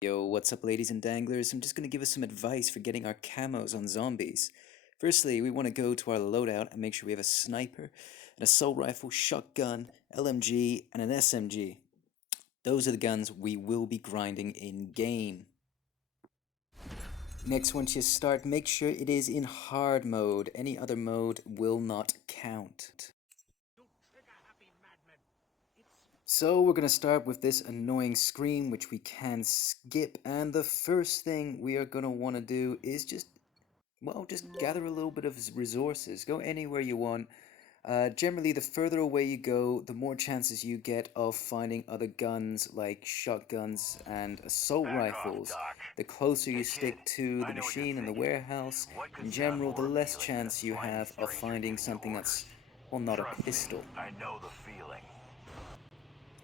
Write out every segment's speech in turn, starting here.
Yo, what's up ladies and danglers? I'm just gonna give us some advice for getting our camos on zombies. Firstly, we want to go to our loadout and make sure we have a sniper, an assault rifle, shotgun, LMG, and an SMG. Those are the guns we will be grinding in-game. Next, once you start, make sure it is in hard mode. Any other mode will not count. So we're going to start with this annoying screen, which we can skip, and the first thing we are going to want to do is just gather a little bit of resources. Go anywhere you want. Generally, the further away you go, the more chances you get of finding other guns like shotguns and assault rifles. The closer you stick to the machine and the warehouse, in general, the less chance you have of finding something that's, well, not a pistol. I know the feeling.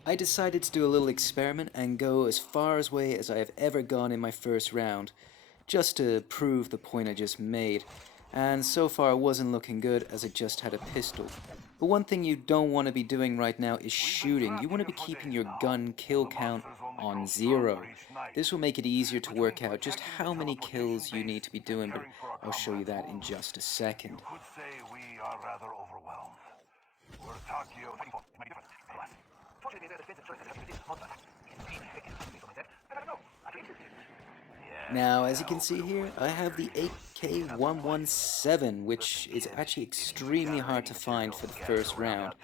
I decided to do a little experiment and go as far away as I have ever gone in my first round, just to prove the point I just made, and so far it wasn't looking good as I just had a pistol. But one thing you don't want to be doing right now is shooting. You want to be keeping your gun kill count on 0. This will make it easier to work out just how many kills you need to be doing, but I'll show you that in just a second. You could say we are rather overwhelmed. We're Tokyo. Now, as you can see here, I have the AK-117, which is actually extremely hard to find for the first round.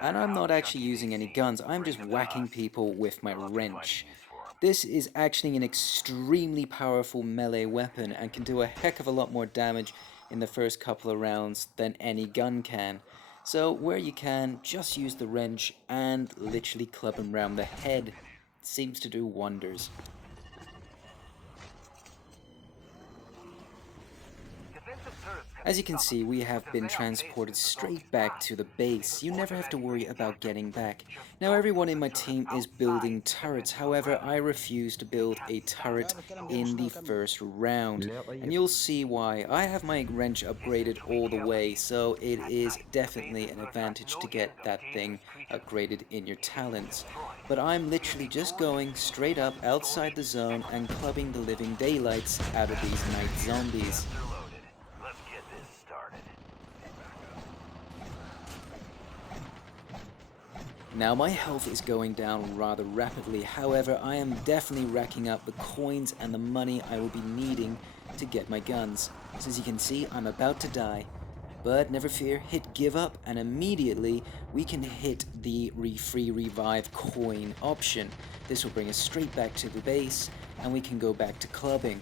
And I'm not actually using any guns, I'm just whacking people with my wrench. This is actually an extremely powerful melee weapon and can do a heck of a lot more damage in the first couple of rounds than any gun can. So where you can, just use the wrench and literally club him round the head. It seems to do wonders. As you can see, we have been transported straight back to the base. You never have to worry about getting back. Now everyone in my team is building turrets, however I refuse to build a turret in the first round. And you'll see why. I have my wrench upgraded all the way, so it is definitely an advantage to get that thing upgraded in your talents. But I'm literally just going straight up outside the zone and clubbing the living daylights out of these night zombies. Let's get this started. Now my health is going down rather rapidly, however I am definitely racking up the coins and the money I will be needing to get my guns. So as you can see, I'm about to die. But never fear, hit give up and immediately we can hit the free revive coin option. This will bring us straight back to the base and we can go back to clubbing.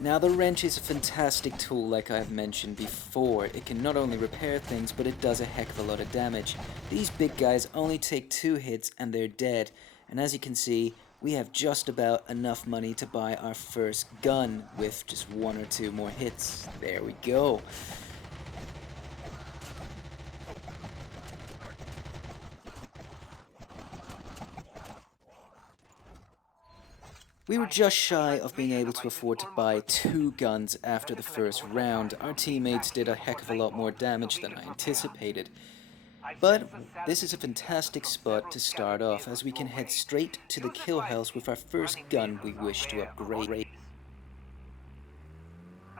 Now the wrench is a fantastic tool like I've mentioned before. It can not only repair things, but it does a heck of a lot of damage. These big guys only take 2 hits and they're dead. And as you can see, we have just about enough money to buy our first gun with just 1 or 2 more hits. There we go. We were just shy of being able to afford to buy 2 guns after the first round. Our teammates did a heck of a lot more damage than I anticipated. But this is a fantastic spot to start off, as we can head straight to the kill house with our first gun we wish to upgrade.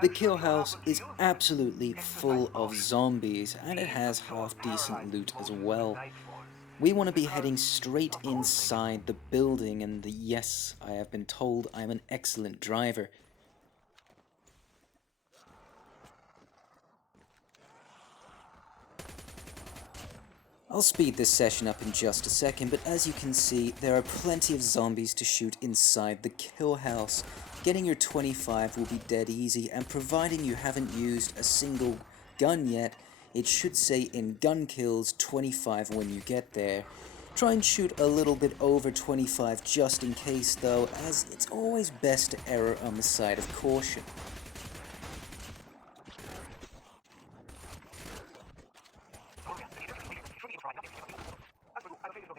The kill house is absolutely full of zombies, and it has half decent loot as well. We want to be heading straight inside the building, and yes, I have been told I'm an excellent driver. I'll speed this session up in just a second, but as you can see, there are plenty of zombies to shoot inside the kill house. Getting your 25 will be dead easy, and providing you haven't used a single gun yet, it should say in gun kills 25 when you get there. Try and shoot a little bit over 25 just in case though, as it's always best to err on the side of caution.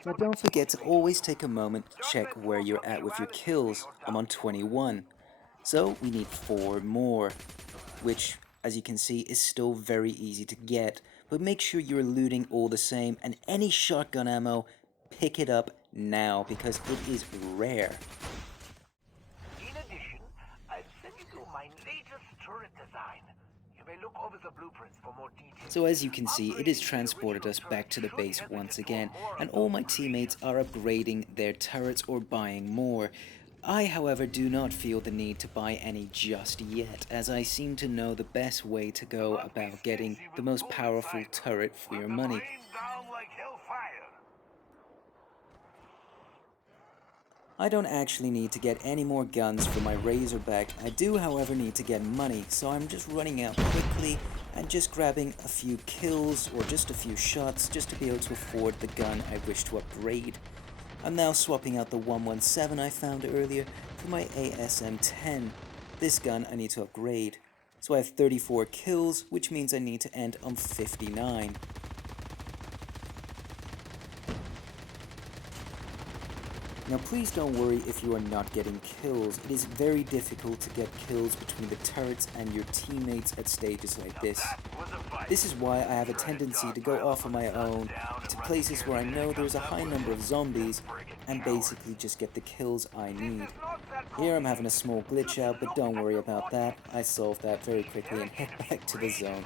Now don't forget to always take a moment to check where you're at with your kills. I'm on 21. So we need 4 more, which as you can see is still very easy to get. But make sure you're looting all the same, and any shotgun ammo, pick it up now because it is rare. In addition, I've sent you through my latest turret design. You may look over the blueprints for more details. So as you can see, it has Upgrading the transported original us turret back to the should base get once into again, more and of all those my creatures. teammates are upgrading their turrets or buying more. I, however, do not feel the need to buy any just yet, as I seem to know the best way to go But be about getting stingy the with most bullets powerful either. turret for Let your them money. rain down like hellfire. I don't actually need to get any more guns for my Razorback. I do, however, need to get money, so I'm just running out quickly and just grabbing a few kills or just a few shots just to be able to afford the gun I wish to upgrade. I'm now swapping out the 117 I found earlier for my ASM-10. This gun I need to upgrade. So I have 34 kills, which means I need to end on 59. Now please don't worry if you are not getting kills. It is very difficult to get kills between the turrets and your teammates at stages like this. That was a fight. This is why I have a tendency to go off on my own to places where I know there's a high number of zombies and basically just get the kills I need. Here I'm having a small glitch out, but don't worry about that. I solved that very quickly and head back to the zone.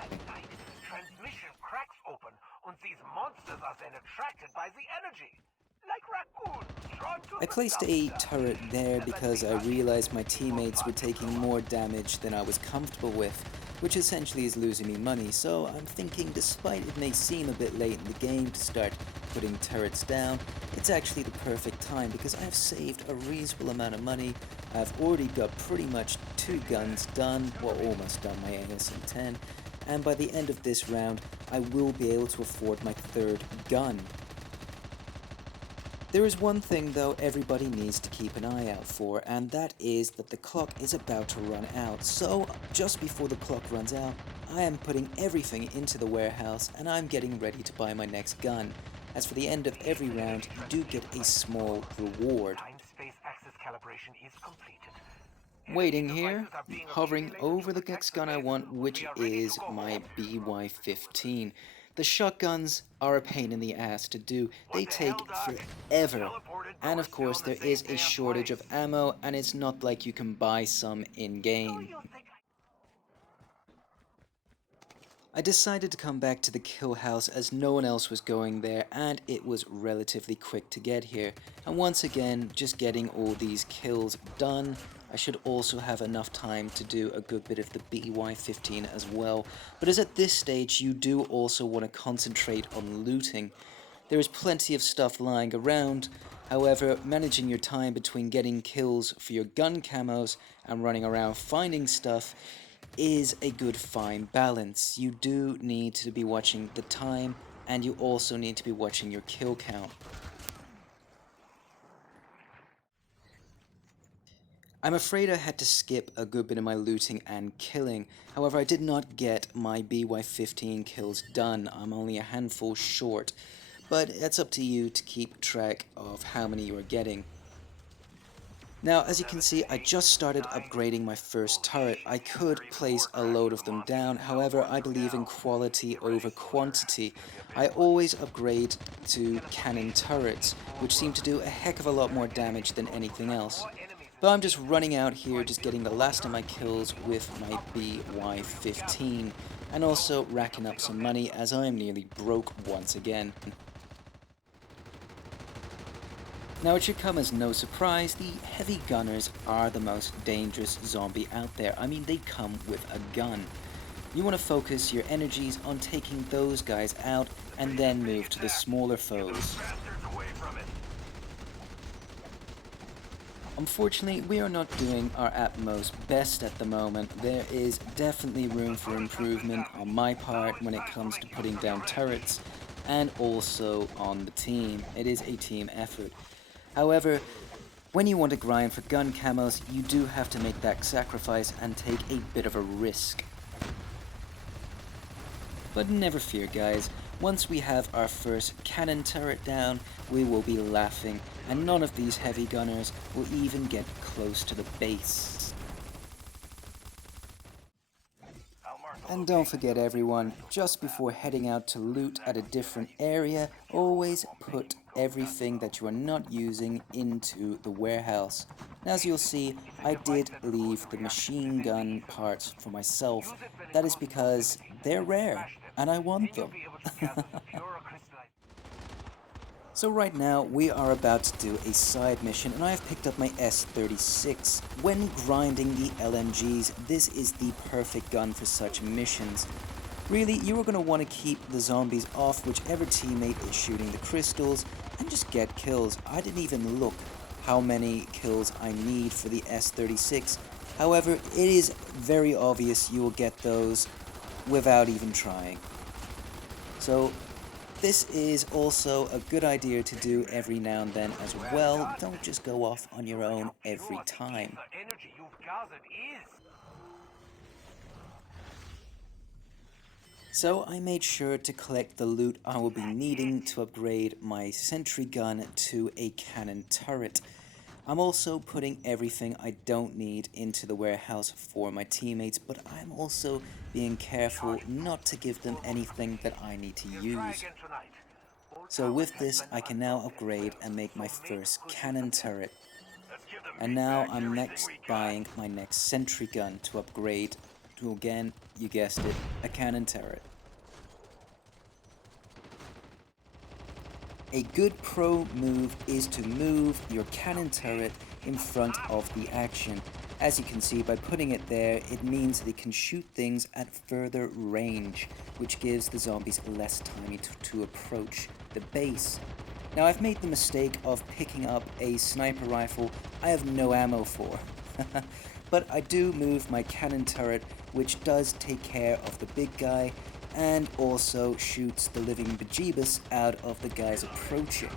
Transmission cracks open and these monsters are then attracted by the energy. Like raccoons drawn to I the placed a dumpster. turret there because I realized my teammates were taking more damage than I was comfortable with, which essentially is losing me money, so I'm thinking despite it may seem a bit late in the game to start putting turrets down, it's actually the perfect time because I've saved a reasonable amount of money. I've already got pretty much 2 guns done, well almost done my ASM-10, and by the end of this round I will be able to afford my 3rd gun. There is one thing though everybody needs to keep an eye out for, and that is that the clock is about to run out. So just before the clock runs out, I am putting everything into the warehouse and I'm getting ready to buy my next gun. As for the end of every round, you do get a small reward. Time-space axis calibration is completed. Waiting here, hovering over the next gun I want, which is my BY-15. The shotguns are a pain in the ass to do. They take forever. And of course there is a shortage of ammo and it's not like you can buy some in-game. I decided to come back to the kill house as no one else was going there and it was relatively quick to get here. And once again, just getting all these kills done. I should also have enough time to do a good bit of the BY-15 as well. But as at this stage, you do also want to concentrate on looting. There is plenty of stuff lying around. However, managing your time between getting kills for your gun camos and running around finding stuff is a good fine balance. You do need to be watching the time and you also need to be watching your kill count. I'm afraid I had to skip a good bit of my looting and killing. However, I did not get my BY-15 kills done. I'm only a handful short. But it's up to you to keep track of how many you are getting. Now, as you can see, I just started upgrading my first turret. I could place a load of them down, however, I believe in quality over quantity. I always upgrade to cannon turrets, which seem to do a heck of a lot more damage than anything else. But I'm just running out here, just getting the last of my kills with my BY-15, and also racking up some money as I am nearly broke once again. Now it should come as no surprise, the heavy gunners are the most dangerous zombie out there. I mean, they come with a gun. You want to focus your energies on taking those guys out and then move to the smaller foes. Unfortunately, we are not doing our utmost best at the moment. There is definitely room for improvement on my part when it comes to putting down turrets and also on the team. It is a team effort. However, when you want to grind for gun camos, you do have to make that sacrifice and take a bit of a risk. But never fear guys, once we have our first cannon turret down, we will be laughing, and none of these heavy gunners will even get close to the base. And don't forget everyone, just before heading out to loot at a different area, always put everything that you are not using into the warehouse. And as you'll see, I did leave the machine gun parts for myself. That is because they're rare, and I want them. So right now, we are about to do a side mission, and I have picked up my S-36. When grinding the LMGs, this is the perfect gun for such missions. Really, you are going to want to keep the zombies off whichever teammate is shooting the crystals, and just get kills. I didn't even look how many kills I need for the S-36. However, it is very obvious you will get those without even trying. So this is also a good idea to do every now and then as well. Don't just go off on your own every time. So I made sure to collect the loot I will be needing to upgrade my sentry gun to a cannon turret. I'm also putting everything I don't need into the warehouse for my teammates, but I'm also being careful not to give them anything that I need to use. So with this, I can now upgrade and make my first cannon turret. And now I'm next buying my next sentry gun to upgrade to, again, you guessed it, a cannon turret. A good pro move is to move your cannon turret in front of the action. As you can see, by putting it there, it means they can shoot things at further range, which gives the zombies less time to approach the base. Now, I've made the mistake of picking up a sniper rifle I have no ammo for. But I do move my cannon turret, which does take care of the big guy, and also shoots the living bejeebus out of the guys approaching.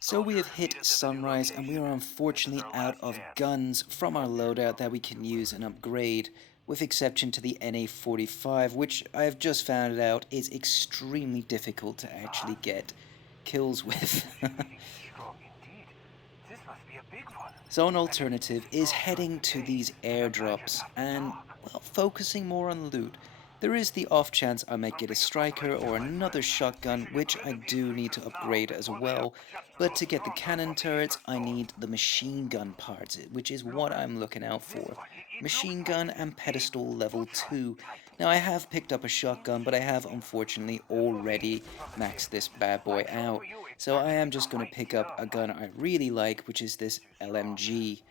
So we have hit sunrise, and we are unfortunately out of guns from our loadout that we can use and upgrade, with exception to the NA-45, which I have just found out is extremely difficult to actually get kills with. So an alternative is heading to these airdrops and, well, focusing more on loot. There is the off chance I might get a striker or another shotgun, which I do need to upgrade as well, but to get the cannon turrets I need the machine gun parts, which is what I'm looking out for. Machine gun and pedestal level 2. Now I have picked up a shotgun, but I have unfortunately already maxed this bad boy out. So I am just going to pick up a gun I really like, which is this LMG.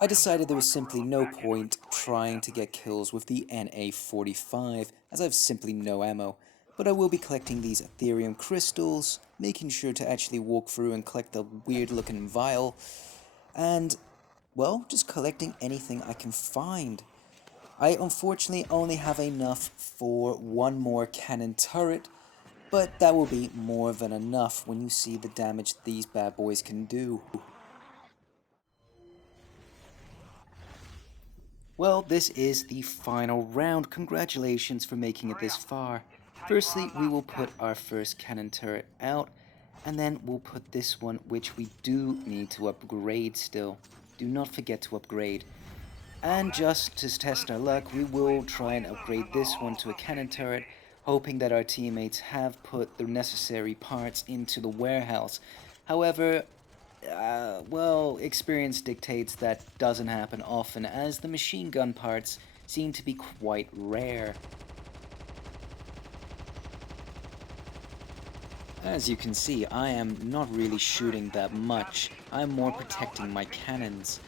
I decided there was simply no point trying to get kills with the NA-45, as I have simply no ammo. But I will be collecting these Ethereum crystals, making sure to actually walk through and collect the weird looking vial, and, well, just collecting anything I can find. I unfortunately only have enough for one more cannon turret, but that will be more than enough when you see the damage these bad boys can do. Well, this is the final round. Congratulations for making it this far. Firstly, we will put our first cannon turret out, and then we'll put this one, which we do need to upgrade still. Do not forget to upgrade. And just to test our luck, we will try and upgrade this one to a cannon turret, hoping that our teammates have put the necessary parts into the warehouse. However, well, experience dictates that doesn't happen often, as the machine gun parts seem to be quite rare. As you can see, I am not really shooting that much. I'm more protecting my cannons.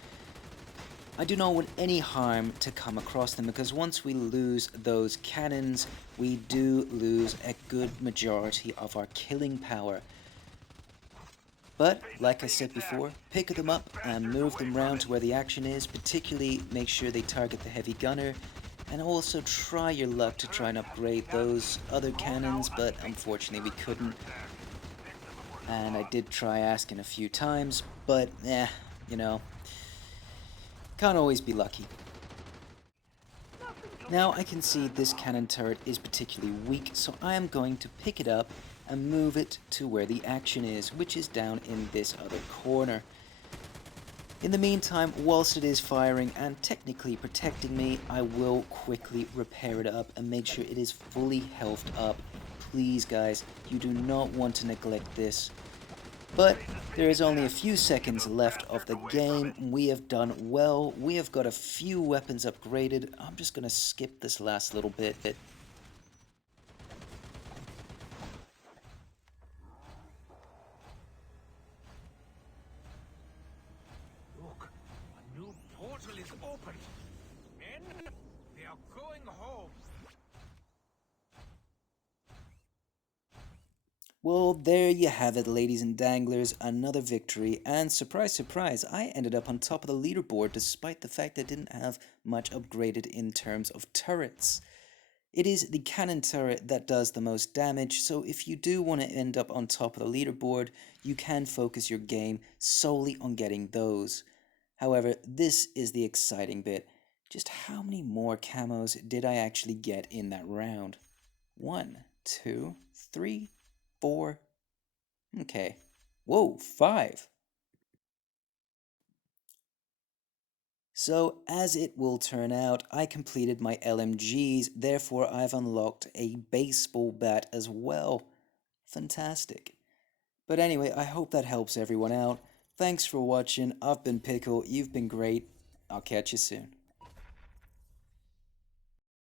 I do not want any harm to come across them, because once we lose those cannons, we do lose a good majority of our killing power. But, like I said before, pick them up and move them around to where the action is, particularly make sure they target the heavy gunner, and also try your luck to try and upgrade those other cannons, but unfortunately we couldn't. And I did try asking a few times, but you know, can't always be lucky. Now I can see this cannon turret is particularly weak, so I am going to pick it up and move it to where the action is, which is down in this other corner. In the meantime, whilst it is firing and technically protecting me, I will quickly repair it up and make sure it is fully healthed up. Please guys, you do not want to neglect this. But there is only a few seconds left of the game. We have done well. We have got a few weapons upgraded. I'm just going to skip this last little bit. Look, a new portal is open. Men, they are going home. Well, there you have it, ladies and danglers, another victory, and surprise, surprise, I ended up on top of the leaderboard despite the fact I didn't have much upgraded in terms of turrets. It is the cannon turret that does the most damage, so if you do want to end up on top of the leaderboard, you can focus your game solely on getting those. However, this is the exciting bit. Just how many more camos did I actually get in that round? 1, 2, 3, 4. Okay. Whoa, 5. So, as it will turn out, I completed my LMGs, therefore I've unlocked a baseball bat as well. Fantastic. But anyway, I hope that helps everyone out. Thanks for watching. I've been Pickle, you've been great. I'll catch you soon.